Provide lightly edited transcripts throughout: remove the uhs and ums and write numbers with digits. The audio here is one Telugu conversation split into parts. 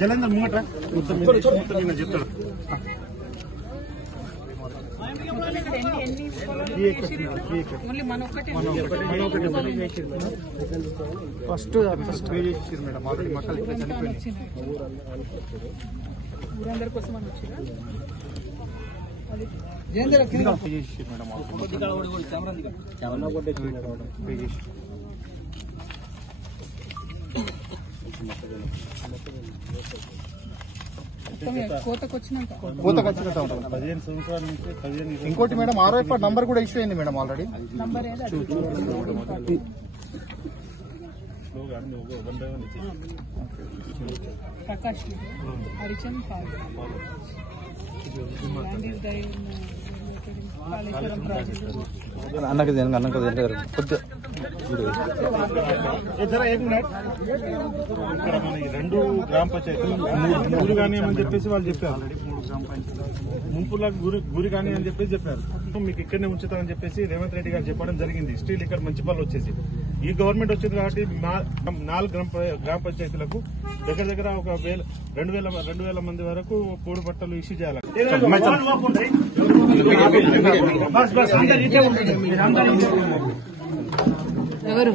జలంధర్ ముంగట చెప్తాడు ఫస్ట్ పే చేసి మేడం ఆల్రెడీ మక్కలు ఇక్కడ చనిపోయింది ఊరందరి కోసం అని వచ్చిరా కోతకు వచ్చినట్టు 15 సంవత్సరాల నుంచి 15. ఇంకోటి మేడం ROF నంబర్ కూడా ఇష్యూ అయింది madam already. Number Prakash Harichand Kaleshwaram project ఇక్కడ మన 2 గ్రామ పంచాయతీలు గురి కానీ అని చెప్పేసి వాళ్ళు చెప్పారు. ముంపులా గురి కానీ అని చెప్పేసి చెప్పారు. మీకు ఇక్కడనే ఉంచుతారని చెప్పేసి రేవంత్ రెడ్డి గారు చెప్పడం జరిగింది. స్టిల్ ఇక్కడ మంచిపాలు వచ్చేసి ఈ గవర్నమెంట్ వచ్చింది కాబట్టి 4 గ్రామ పంచాయతీలకు దగ్గర ఒక 2,000 మంది వరకు కోడి బట్టలు ఇష్యూ చేయాలి. ఎవరు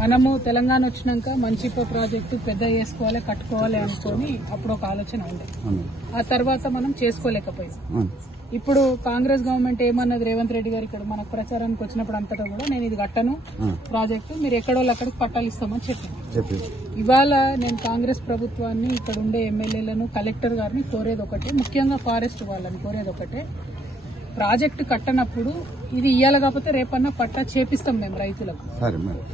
మనము తెలంగాణ వచ్చినాక మంచిప ప్రాజెక్టు పెద్ద చేసుకోవాలి కట్టుకోవాలి అనుకొని అప్పుడు ఒక ఆలోచన ఉండే. ఆ తర్వాత మనం చేసుకోలేకపోయాం. ఇప్పుడు కాంగ్రెస్ గవర్నమెంట్ ఏమన్నది, రేవంత్ రెడ్డి గారు ఇక్కడ మనకు ప్రచారానికి వచ్చినప్పుడు అంతటా కూడా నేను ఇది కట్టను ప్రాజెక్టు, మీరు ఎక్కడోళ్ళు అక్కడికి పట్టాలు ఇస్తామని చెప్పి ఇవాళ నేను కాంగ్రెస్ ప్రభుత్వాన్ని, ఇక్కడ ఉండే ఎమ్మెల్యేలను, కలెక్టర్ గారిని కోరేది ఒకటే, ముఖ్యంగా ఫారెస్ట్ వాళ్ళని కోరేది ఒకటే, ప్రాజెక్టు కట్టనప్పుడు ఇది ఇయ్యాలి కాకపోతే రేపన్నా పట్టా చేపిస్తాం మేము రైతులకు.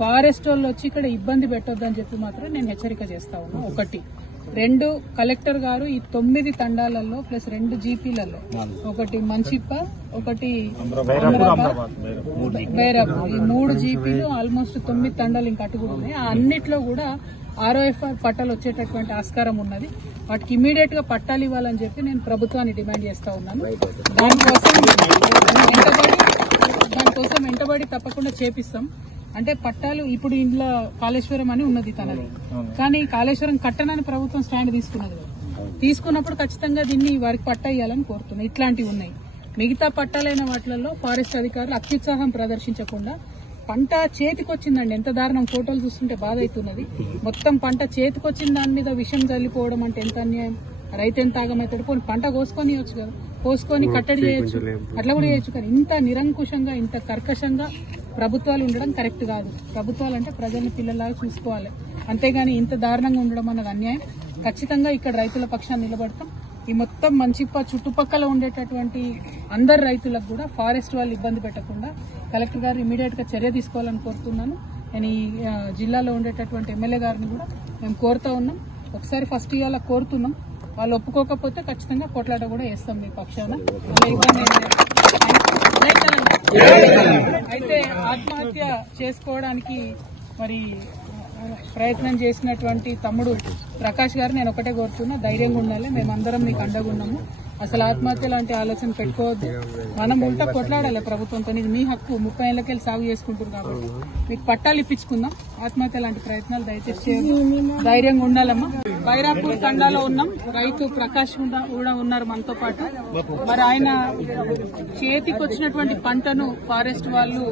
ఫారెస్ట్ వాళ్ళు వచ్చి ఇక్కడ ఇబ్బంది పెట్టొద్దని చెప్పి మాత్రం నేను హెచ్చరిక చేస్తా ఉన్నా. 1, 2 కలెక్టర్ గారు ఈ 9 తండాలలో ప్లస్ 2 జీపీలలో, ఒకటి మంచిప్ప, ఒకటి బైరాపు, ఈ 3 జీపీలు ఆల్మోస్ట్ 9 తండాలు ఇంకా అటు కూడా ఉన్నాయి. ఆ అన్నిట్లో కూడా ROF పట్టాలు వచ్చేటటువంటి ఆస్కారం ఉన్నది. వాటికి ఇమీడియట్ గా పట్టాలు ఇవ్వాలని చెప్పి నేను ప్రభుత్వాన్ని డిమాండ్ చేస్తా ఉన్నాను. దానికోసం వెంటబడి తప్పకుండా చేపిస్తాం. అంటే పట్టాలు ఇప్పుడు ఇంట్లో కాళేశ్వరం అని ఉన్నది తనది, కానీ కాళేశ్వరం కట్టనని ప్రభుత్వం స్టాండ్ తీసుకున్నది. తీసుకున్నప్పుడు ఖచ్చితంగా దీన్ని వారికి పట్టా ఇవ్వాలని కోరుతున్నాం. ఇట్లాంటివి ఉన్నాయి. మిగతా పట్టాలైన వాటిలలో ఫారెస్ట్ అధికారులు అత్యుత్సాహం ప్రదర్శించకుండా, పంట చేతికొచ్చిందండి, ఎంత దారుణం, ఫోటోలు చూస్తుంటే బాధ అవుతున్నది. మొత్తం పంట చేతికొచ్చిన దాని మీద విషం చల్లిపోవడం అంటే ఎంత అన్యాయం. రైతు ఎంత ఆగమవుతాడు. పోనీ పంట కోసుకొని ఇవ్వచ్చు కదా, కోసుకొని కట్టడి చేయొచ్చు, అట్లా కూడా చేయొచ్చు. కానీ ఇంత నిరంకుశంగా, ఇంత కర్కశంగా ప్రభుత్వాలు ఉండడం కరెక్ట్ కాదు. ప్రభుత్వాలు అంటే ప్రజల్ని పిల్లలాగా చూసుకోవాలి, అంతేగాని ఇంత దారుణంగా ఉండడం అన్నది అన్యాయం. ఖచ్చితంగా ఇక్కడ రైతుల పక్షాన్ని నిలబడతాం. ఈ మొత్తం మంచిప్ప చుట్టుపక్కల ఉండేటటువంటి అందరు రైతులకు కూడా ఫారెస్ట్ వాళ్ళు ఇబ్బంది పెట్టకుండా కలెక్టర్ గారు ఇమీడియట్ గా చర్య తీసుకోవాలని కోరుతున్నాను. నేను ఈ జిల్లాలో ఉండేటటువంటి ఎమ్మెల్యే గారిని కూడా మేము కోరుతా ఉన్నాం. ఒకసారి ఫస్ట్ ఇవాళ కోరుతున్నాం, వాళ్ళు ఒప్పుకోకపోతే ఖచ్చితంగా కొట్లాట కూడా వేస్తాం మీ పక్షాన. అయితే ఆత్మహత్య చేసుకోవడానికి మరి ప్రయత్నం చేసినటువంటి తమ్ముడు ప్రకాష్ గారు నేను ఒకటే కోరుతున్నా, ధైర్యంగా ఉండాలి. మేమందరం మీకు అండగా ఉన్నాము. అసలు ఆత్మహత్య లాంటి ఆలోచన పెట్టుకోవద్దు. మనం ఉల్టా కొట్లాడాలి ప్రభుత్వంతో. ఇది మీ హక్కు, 30 ఏళ్లకెళ్ళి సాగు చేసుకుంటారు కాబట్టి మీకు పట్టాలు ఇప్పించుకుందాం. ఆత్మహత్య లాంటి ప్రయత్నాలు దయచేసి చేయదు. ధైర్యంగా ఉండాలమ్మా. బైరాపూర్ తండాలో ఉన్నాం, రైతు ప్రకాష్ కూడా ఉన్నారు మనతో పాటు. మరి ఆయన చేతికి వచ్చినటువంటి పంటను ఫారెస్ట్ వాళ్ళు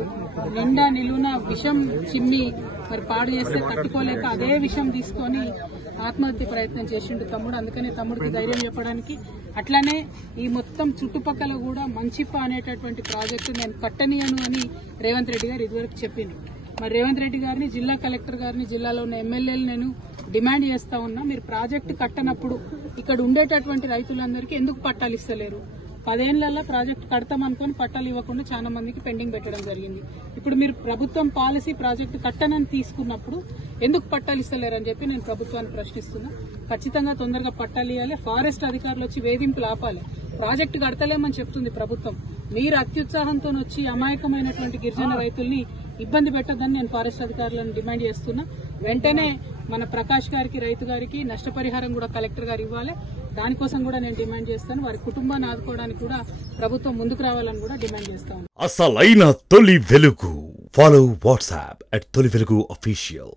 నిండా నిలువున విషం చిమ్మి మరి పాడు చేస్తే తట్టుకోలేక అదే విషం తీసుకొని ఆత్మహత్య ప్రయత్నం చేసిండు తమ్ముడు. అందుకనే తమ్ముడికి ధైర్యం చెప్పడానికి, అట్లానే ఈ మొత్తం చుట్టుపక్కల కూడా మంచిప్ప అనేటటువంటి ప్రాజెక్టు నేను కట్టనీయను అని రేవంత్ రెడ్డి గారు ఇదివరకు చెప్పిండు. మరి రేవంత్ రెడ్డి గారిని, జిల్లా కలెక్టర్ గారిని, జిల్లాలో ఉన్న ఎమ్మెల్యేలు నేను డిమాండ్ చేస్తా ఉన్నా, మీరు ప్రాజెక్టు కట్టనప్పుడు ఇక్కడ ఉండేటటువంటి రైతులందరికీ ఎందుకు పట్టాలు ఇస్తలేరు? 10 ఏళ్లలో ప్రాజెక్టు కడతామనుకుని పట్టాలు ఇవ్వకుండా చాలా మందికి పెండింగ్ పెట్టడం జరిగింది. ఇప్పుడు మీరు ప్రభుత్వం పాలసీ ప్రాజెక్టు కట్టనని తీసుకున్నప్పుడు ఎందుకు పట్టాలు ఇస్తలేరని చెప్పి నేను ప్రభుత్వాన్ని ప్రశ్నిస్తున్నా. ఖచ్చితంగా తొందరగా పట్టాలు ఇవ్వాలి. ఫారెస్ట్ అధికారులు వచ్చి వేధింపులు ఆపాలి. ప్రాజెక్టు కడతలేమని చెప్తుంది ప్రభుత్వం. మీరు అత్యుత్సాహంతో వచ్చి అమాయకమైనటువంటి గిరిజన రైతుల్ని ఇబ్బంది పెట్టొద్దని నేను ఫారెస్ట్ అధికారులను డిమాండ్ చేస్తున్నా. వెంటనే మన ప్రకాష్ గారికి, రైతు గారికి నష్టపరిహారం కూడా కలెక్టర్ గారు ఇవ్వాలి. దానికోసం కూడా నేను డిమాండ్ చేస్తాను. వారి కుటుంబాన్ని ఆదుకోవడానికి కూడా ప్రభుత్వం ముందుకు రావాలని కూడా డిమాండ్ చేస్తాను. అసలైన తొలి వెలుగు. ఫాలో వాట్సాప్ @తొలి వెలుగు official.